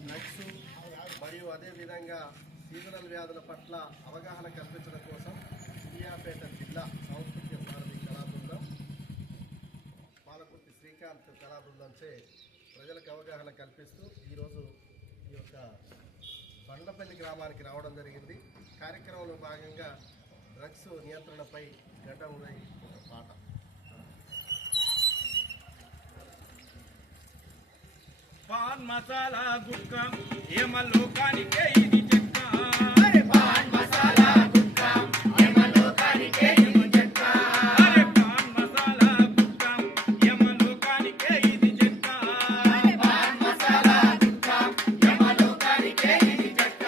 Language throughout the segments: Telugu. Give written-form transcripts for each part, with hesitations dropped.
డ్రగ్స్ మరియు అదేవిధంగా సీజనల్ వ్యాధుల పట్ల అవగాహన కల్పించడం కోసం సూర్యాపేట జిల్లా సాంస్కృతిక భారతి కళాబృందం పాలకుర్తి శ్రీకాంత్ కళాబృందంచే ప్రజలకు అవగాహన కల్పిస్తూ ఈరోజు ఈ యొక్క బండ్లపల్లి గ్రామానికి రావడం జరిగింది. కార్యక్రమంలో భాగంగా డ్రగ్స్ నియంత్రణపై గడ్డములై ఒక పాట. పాన్ మసాలా గుట్కా ఏమలోకానికే ఇది చెక్క. పాన్ మసాలా గుట్కా ఏమలోకానికే ఇది చెక్క. పాన్ మసాలా గుట్కా ఏమలోకానికే ఇది చెక్క. పాన్ మసాలా గుట్కా ఏమలోకానికే ఇది చెక్క.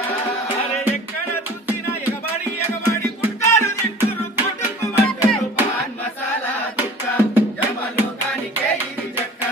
ఎక్కడ చూసినా ఎగబడి ఎగబడి గుట్కాలు తింటురు కొట్టుకుమంటారు. పాన్ మసాలా గుట్కా ఏమలోకానికే ఇది చెక్క.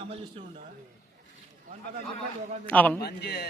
అమలు చేస్తూ ఉండ